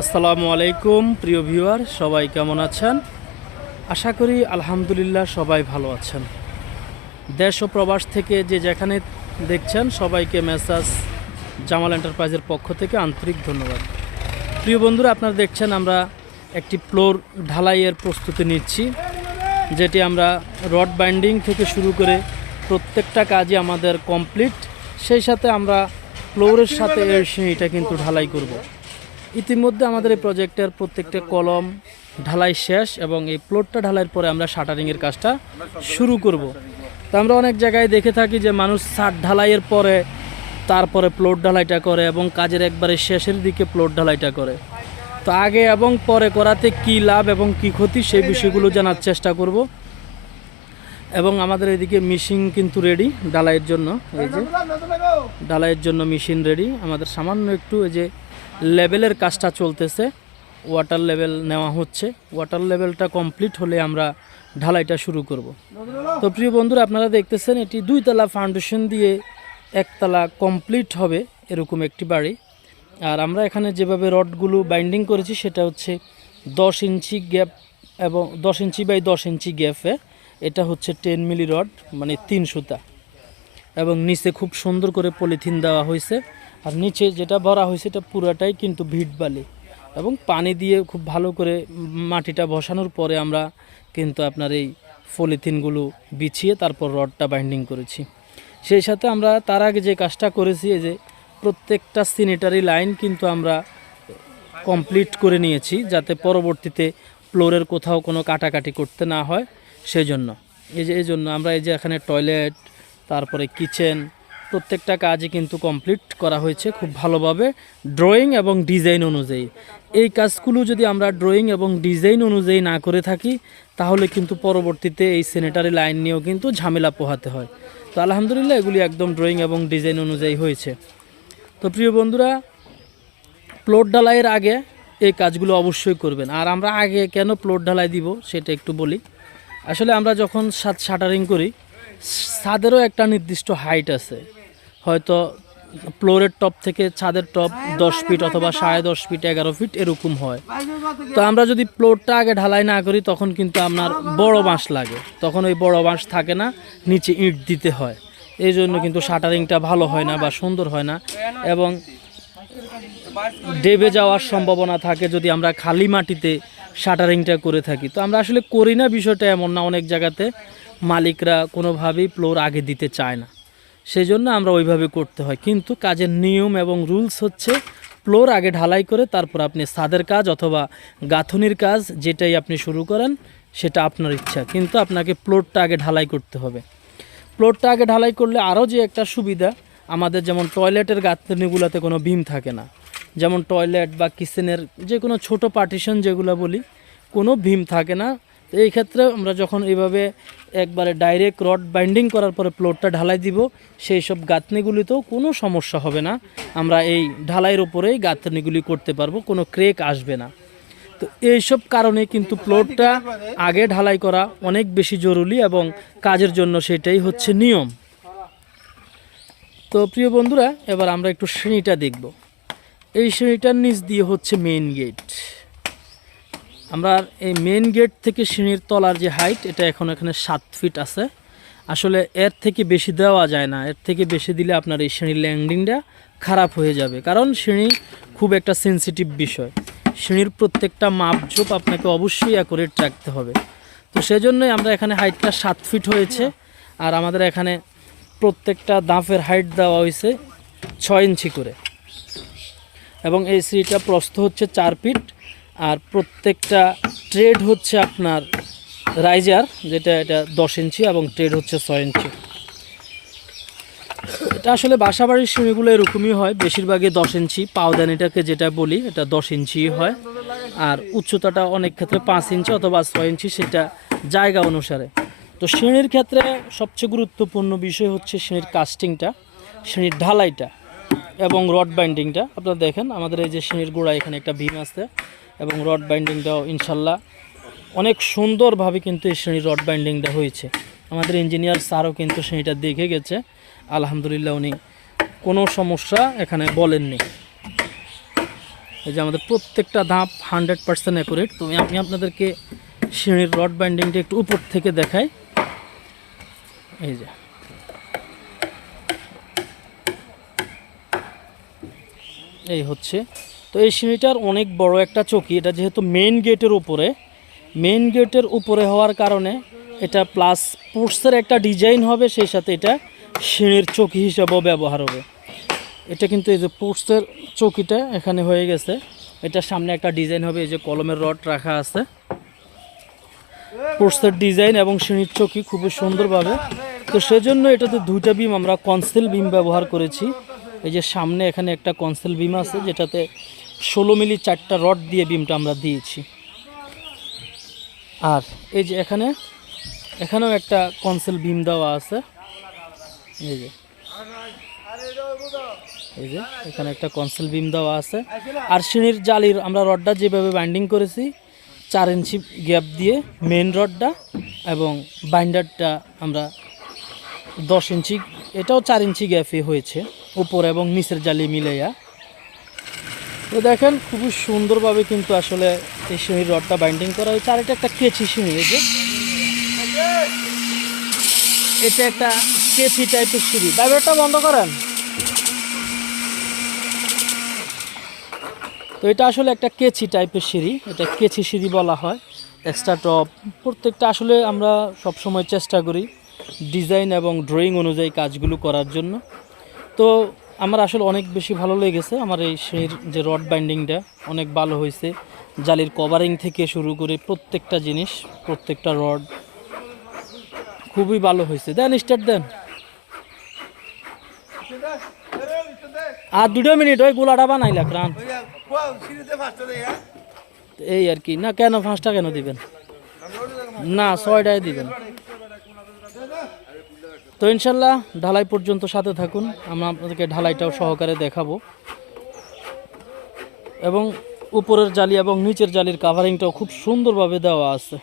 আসসালামু আলাইকুম, প্রিয় ভিউয়ার, সবাই কেমন আছেন? আশা করি আলহামদুলিল্লাহ সবাই ভালো আছেন। দেশ ও প্রবাস থেকে যে যেখানে দেখছেন, সবাইকে মেসাজ জামাল এন্টারপ্রাইজের পক্ষ থেকে আন্তরিক ধন্যবাদ। প্রিয় বন্ধুরা, আপনারা দেখছেন আমরা একটি ফ্লোর ঢালাইয়ের প্রস্তুতি নিচ্ছি, যেটি আমরা রড বাইন্ডিং থেকে শুরু করে প্রত্যেকটা কাজই আমাদের কমপ্লিট। সেই সাথে আমরা ফ্লোরের সাথে এর সিঁড়িটা কিন্তু ঢালাই করব। ইতিমধ্যে আমাদের এই প্রজেক্টের প্রত্যেকটা কলম ঢালাই শেষ এবং এই প্লটটা ঢালাইয়ের পরে আমরা শাটারিংয়ের কাজটা শুরু করব। তো আমরা অনেক জায়গায় দেখে থাকি যে মানুষ ছাদ ঢালাইয়ের পরে তারপরে প্লট ঢালাইটা করে এবং কাজের একবারে শেষের দিকে প্লট ঢালাইটা করে তো আগে এবং পরে করাতে কি লাভ এবং কি ক্ষতি সেই বিষয়গুলো জানার চেষ্টা করব এবং আমাদের এদিকে মেশিন কিন্তু রেডি ডালাইয়ের জন্য, এই যে ডালাইয়ের জন্য মেশিন রেডি আমাদের সামান্য একটু এই যে লেভেলের কাজটা চলতেছে ওয়াটার লেভেল নেওয়া হচ্ছে। ওয়াটার লেভেলটা কমপ্লিট হলে আমরা ঢালাইটা শুরু করব। তো প্রিয় বন্ধুরা, আপনারা দেখতেছেন এটি দুইতলা ফাউন্ডেশন দিয়ে একতলা কমপ্লিট হবে এরকম একটি বাড়ি। আর আমরা এখানে যেভাবে রডগুলো বাইন্ডিং করেছি, সেটা হচ্ছে দশ ইঞ্চি গ্যাপ এবং দশ ইঞ্চি বাই দশ ইঞ্চি গ্যাপে এটা হচ্ছে টেন মিলি রড মানে তিন সুতা। এবং নিচে খুব সুন্দর করে পলিথিন দেওয়া হয়েছে। আর নিচে যেটা ভরা হয়েছে, এটা পুরাটাই কিন্তু ভিট বালি। এবং পানি দিয়ে খুব ভালো করে মাটিটা বসানোর পরে আমরা কিন্তু আপনার এই পলিথিনগুলো বিছিয়ে তারপর রডটা বাইন্ডিং করেছি। সেই সাথে আমরা তার আগে যে কাজটা করেছি যে প্রত্যেকটা সিনিটারি লাইন কিন্তু আমরা কমপ্লিট করে নিয়েছি, যাতে পরবর্তীতে ফ্লোরের কোথাও কোনো কাটাকাটি করতে না হয়। সেই জন্য। এই যে, এই জন্য আমরা এই যে এখানে টয়লেট, তারপরে কিচেন প্রত্যেকটা কাজই কিন্তু কমপ্লিট করা হয়েছে খুব ভালোভাবে ড্রয়িং এবং ডিজাইন অনুযায়ী। এই কাজগুলো যদি আমরা ড্রয়িং এবং ডিজাইন অনুযায়ী না করে থাকি, তাহলে কিন্তু পরবর্তীতে এই সেনেটারি লাইন নিয়েও কিন্তু ঝামেলা পোহাতে হয়। তো আলহামদুলিল্লাহ এগুলি একদম ড্রয়িং এবং ডিজাইন অনুযায়ী হয়েছে। তো প্রিয় বন্ধুরা প্লট ঢালাইয়ের আগে এই কাজগুলো অবশ্যই করবেন। আর আমরা আগে কেন প্লট ঢালাই দিব সেটা একটু বলি। আসলে আমরা যখন ছাদ শাটারিং করি ছাদেরও একটা নির্দিষ্ট হাইট আছে। হয়তো ফ্লোরের টপ থেকে ছাদের টপ দশ ফিট অথবা সাড়ে দশ ফিট, এগারো ফিট এরকম হয়। তো আমরা যদি প্লোরটা আগে ঢালাই না করি, তখন কিন্তু আপনার বড় বাঁশ লাগে। তখন ওই বড় বাঁশ থাকে না, নিচে ইট দিতে হয়। এই জন্য কিন্তু শাটারিংটা ভালো হয় না বা সুন্দর হয় না। এবং ডেবে যাওয়ার সম্ভাবনা থাকে যদি আমরা খালি মাটিতে শাটারিংটা করে থাকি। তো আমরা আসলে করি না, বিষয়টা এমন না। অনেক জায়গাতে মালিকরা কোনোভাবেই ফ্লোর আগে দিতে চায় না। সেই জন্য আমরা ওইভাবে করতে হয়। কিন্তু কাজের নিয়ম এবং রুলস হচ্ছে ফ্লোর আগে ঢালাই করে তারপর আপনি ছাদের কাজ অথবা গাঁথনির কাজ যেটাই আপনি শুরু করেন, সেটা আপনার ইচ্ছা। কিন্তু আপনাকে ফ্লোরটা আগে ঢালাই করতে হবে। ফ্লোরটা আগে ঢালাই করলে আরও যে একটা সুবিধা, আমাদের যেমন টয়লেটের গাঁথনিগুলোতে কোনো বিম থাকে না। যেমন টয়লেট বা কিচেনের যে কোনো ছোট পার্টিশন যেগুলো বলি, কোনো ভীম থাকে না। তো এই ক্ষেত্রে আমরা যখন এইভাবে একবারে ডাইরেক্ট রড বাইন্ডিং করার পরে প্লোটটা ঢালাই দিব। সেই সব গাঁথনিগুলিতেও কোনো সমস্যা হবে না। আমরা এই ঢালাইয়ের উপরেই গাঁথনিগুলি করতে পারব, কোনো ক্রেক আসবে না। তো এইসব কারণে কিন্তু প্লটটা আগে ঢালাই করা অনেক বেশি জরুরি এবং কাজের জন্য সেটাই হচ্ছে নিয়ম। তো প্রিয় বন্ধুরা, এবার আমরা একটু শ্রেণীটা দেখব। এই শ্রেণীটার নিচ দিয়ে হচ্ছে মেইন গেট আমরা এই মেন গেট থেকে সিঁড়ির তলার যে হাইট এটা এখন এখানে সাত ফিট আছে। আসলে এর থেকে বেশি দেওয়া যায় না। এর থেকে বেশি দিলে আপনার এই সিঁড়ির ল্যান্ডিংটা খারাপ হয়ে যাবে। কারণ সিঁড়ি খুব একটা সেন্সিটিভ বিষয়। সিঁড়ির প্রত্যেকটা মাপঝোপ আপনাকে অবশ্যই অ্যাকুরেট রাখতে হবে। তো সেজন্যই আমরা এখানে হাইটটা সাত ফিট হয়েছে। আর আমাদের এখানে প্রত্যেকটা দাঁফের হাইট দেওয়া হয়েছে ছয় ইঞ্চি করে। এবং এই সিঁড়িটা প্রস্থ হচ্ছে চার ফিট আর প্রত্যেকটা ট্রেড হচ্ছে আপনার রাইজার যেটা এটা দশ ইঞ্চি এবং ট্রেড হচ্ছে ছয় ইঞ্চি। এটা আসলে বাসাবাড়ির সিঁড়িগুলো এরকমই হয়, বেশিরভাগই দশ ইঞ্চি। পাওদানিটাকে যেটা বলি, এটা দশ ইঞ্চি হয়। আর উচ্চতাটা অনেক ক্ষেত্রে পাঁচ ইঞ্চি অথবা ছয় ইঞ্চি, সেটা জায়গা অনুসারে। তো সিঁড়ির ক্ষেত্রে সবচেয়ে গুরুত্বপূর্ণ বিষয় হচ্ছে সিঁড়ির কাস্টিংটা সিঁড়ির ঢালাইটা এবং রড বাইন্ডিংটা আপনারা দেখেন, আমাদের এই যে সিঁড়ির গোড়া এখানে একটা ভীম আছে। এবং রড বাইন্ডিংটাও ইনশাল্লাহ অনেক সুন্দরভাবে কিন্তু এই শ্রেণির রড বাইন্ডিংটা হয়েছে। আমাদের ইঞ্জিনিয়ার স্যারও কিন্তু শ্রেণীটা দেখে গেছে। আলহামদুলিল্লাহ উনি কোনো সমস্যা এখানে বলেননি। এই যে আমাদের প্রত্যেকটা ধাপ হান্ড্রেড পার্সেন্ট অ্যাকুরেট। তো আমি আপনাদেরকে সিঁড়ির রড বাইন্ডিংটা একটু উপর থেকে দেখাই। এই যে। এই হচ্ছে তো এই সিঁড়িটার অনেক বড় একটা চকি, এটা যেহেতু মেইন গেটের উপরে মেইন গেটের উপরে হওয়ার কারণে এটা প্লাস পোর্টসের একটা ডিজাইন হবে, সেই সাথে এটা সিঁড়ির চকি হিসাবেও ব্যবহার হবে। এটা কিন্তু এই যে পোর্টসের চকিটা এখানে হয়ে গেছে। এটা সামনে একটা ডিজাইন হবে, এই যে কলমের রড রাখা আছে। পোর্টসের ডিজাইন এবং সিঁড়ির চকি খুবই সুন্দরভাবে। তো সেজন্য এটাতে দুইটা বিম আমরা কনসেল বিম ব্যবহার করেছি। এই যে সামনে এখানে একটা কনসেল বিম আছে, যেটাতে ষোলো মিলি চারটা রড দিয়ে বিমটা আমরা দিয়েছি। আর এই যে এখানে, এখানেও একটা কনসেল বিম দেওয়া আছে। এই যে এই যে, এখানে একটা কনসেল বিম দেওয়া আছে। আর সিঁড়ির জালির আমরা রডটা যেভাবে বাইন্ডিং করেছি, চার ইঞ্চি গ্যাপ দিয়ে মেন রডটা এবং বাইন্ডারটা আমরা দশ ইঞ্চি, এটাও চার ইঞ্চি গ্যাপে হয়েছে, উপর এবং নিচের জালি মিলাইয়া। তো দেখেন, খুবই সুন্দরভাবে কিন্তু আসলে এই সিঁড়ির রডটা বাইন্ডিং করা হয়েছে। আর এটা একটা কেচি সিঁড়ি এই যে। এটা একটা কেচি টাইপের সিঁড়ি ড্রাইভারটা বন্ধ করেন। তো এটা আসলে একটা কেচি টাইপের সিঁড়ি এটা কেচি সিঁড়ি বলা হয়। এক্সট্রা টপ প্রত্যেকটা আসলে আমরা সব সময় চেষ্টা করি ডিজাইন এবং ড্রয়িং অনুযায়ী কাজগুলো করার জন্য। তো আমার আসলে অনেক বেশি ভালো লেগেছে আমার এই সিঁড়ির যে রড বাইন্ডিংটা অনেক ভালো হয়েছে। জালির কভারিং থেকে শুরু করে প্রত্যেকটা জিনিস, প্রত্যেকটা রড খুবই ভালো হয়েছে। দেন স্টার্ট দেন। আর দুটো মিনিট, ওই গোলাটা বানাইলা রান এই আর কি। না, কেন, ফাঁসটা কেন দিবেন? না, ছয়টায় দিবেন। তো ইনশাল্লাহ ঢালাই পর্যন্ত সাথে থাকুন, আমরা আপনাদেরকে ঢালাইটাও সহকারে দেখাবো। এবং উপরের জালি এবং নিচের জালির কাভারিংটাও খুব সুন্দরভাবে দেওয়া আছে।